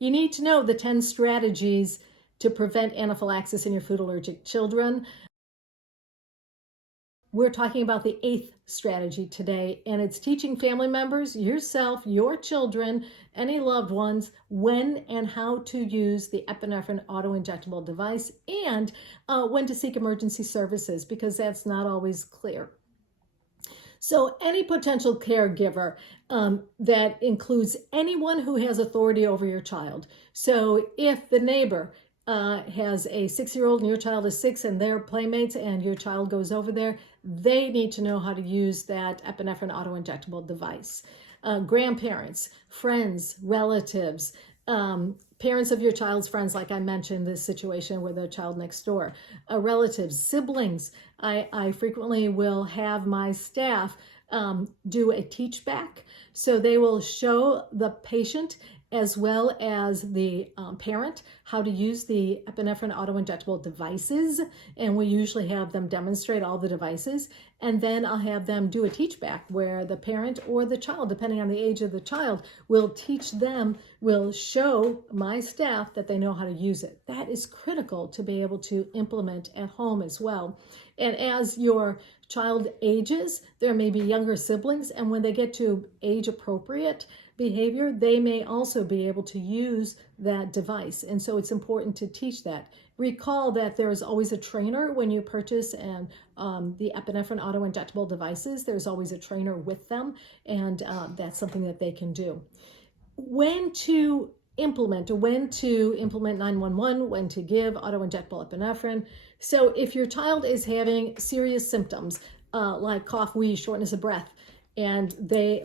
You need to know the 10 strategies to prevent anaphylaxis in your food allergic children. We're talking about the 8th strategy today, and it's teaching family members, yourself, your children, any loved ones, when and how to use the epinephrine auto-injectable device, and when to seek emergency services, because that's not always clear. So any potential caregiver, that includes anyone who has authority over your child. So if the neighbor has a 6-year-old and your child is 6 and they're playmates and your child goes over there, they need to know how to use that epinephrine auto-injectable device. Grandparents, friends, relatives, parents of your child's friends, like I mentioned, this situation with a child next door, relatives, siblings. I frequently will have my staff do a teach back. So they will show the patient as well as the parent how to use the epinephrine auto-injectable devices. And we usually have them demonstrate all the devices. And then I'll have them do a teach back where the parent or the child, depending on the age of the child, will teach them, will show my staff that they know how to use it. That is critical to be able to implement at home as well. And as your child ages, there may be younger siblings, and when they get to age appropriate behavior, they may also be able to use that device. And so it's important to teach that. Recall that there is always a trainer when you purchase the epinephrine auto-injectable devices. There's always a trainer with them, and that's something that they can do. When to implement 911, when to give auto-injectable epinephrine. So if your child is having serious symptoms like cough, wheeze, shortness of breath, and they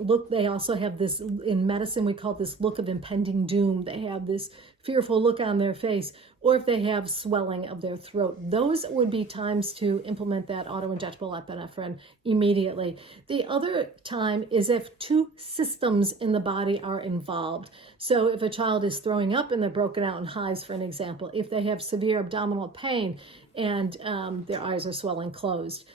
also have this, in medicine we call this look of impending doom. They have this fearful look on their face, or if they have swelling of their throat, those would be times to implement that auto-injectable epinephrine immediately. The other time is if 2 systems in the body are involved. So if a child is throwing up and they're broken out in hives, for an example, if they have severe abdominal pain and their eyes are swelling closed.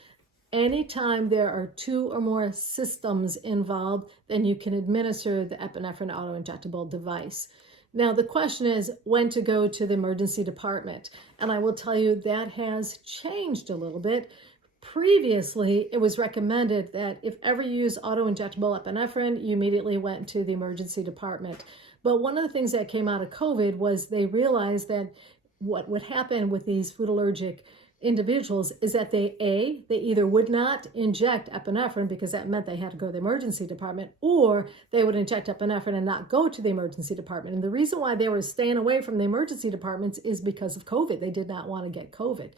Anytime there are 2 or more systems involved, then you can administer the epinephrine auto-injectable device. Now, the question is when to go to the emergency department. And I will tell you that has changed a little bit. Previously, it was recommended that if ever you use auto-injectable epinephrine, you immediately went to the emergency department. But one of the things that came out of COVID was they realized that what would happen with these food allergic individuals is that they either would not inject epinephrine because that meant they had to go to the emergency department, or they would inject epinephrine and not go to the emergency department. And the reason why they were staying away from the emergency departments is because of COVID. They did not want to get COVID.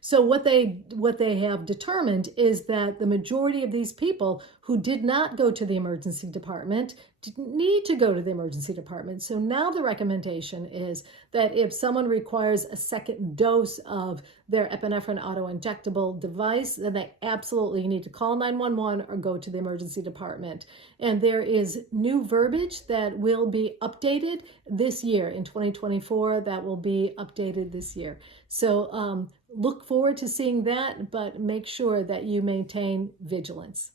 So what they have determined is that the majority of these people who did not go to the emergency department didn't need to go to the emergency department. So now the recommendation is that if someone requires a second dose of their epinephrine auto-injectable device, then they absolutely need to call 911 or go to the emergency department. And there is new verbiage that will be updated this year in 2024 that will be updated this year. So look forward to seeing that, but make sure that you maintain vigilance.